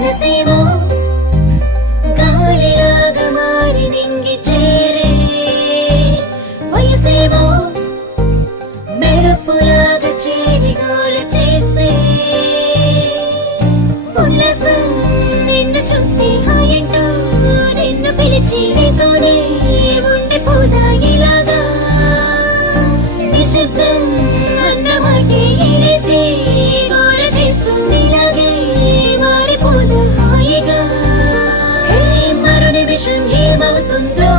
మనసేమో గాలిలాగా మారి నింగి చేరే, వయసేమో మెరుపులాగా చేడిగోల చేసే ఉల్లాసం. నిన్ను చూస్తే హాయంటూ నిన్ను పిలిచి నీతోనే ఉండిపోదా ఇలాగా. నిశ్శబ్దం అన్న మాటే ఎలేసి గోల చేస్తుంది ఇలాగే మారిపోదా హాయిగా. మరో నిమిషం ఏమవుతుందో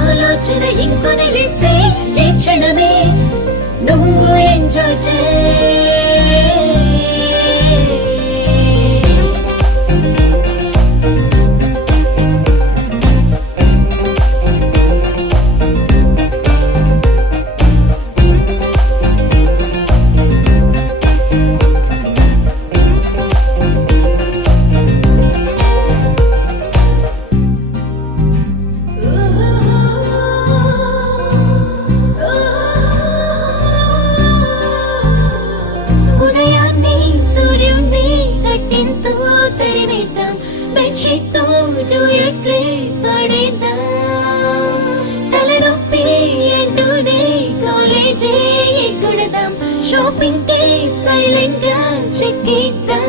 ఆలోచన ఇంకొదిలేసే ఈ క్షణమే నువ్వు ఎంజాయ్ చేయి. ఉదయాన్నే సూర్యుణ్ణి కట్టింతో తరివేద్దాం, బెడ్షీట్తో డూయెట్లే పాడేద్దాం. తలనొప్పి అంటూనే కాలేజే ఎక్కడదాం, షాపింగ్ కే సైలెంట్ గా చెక్కిద్దాం.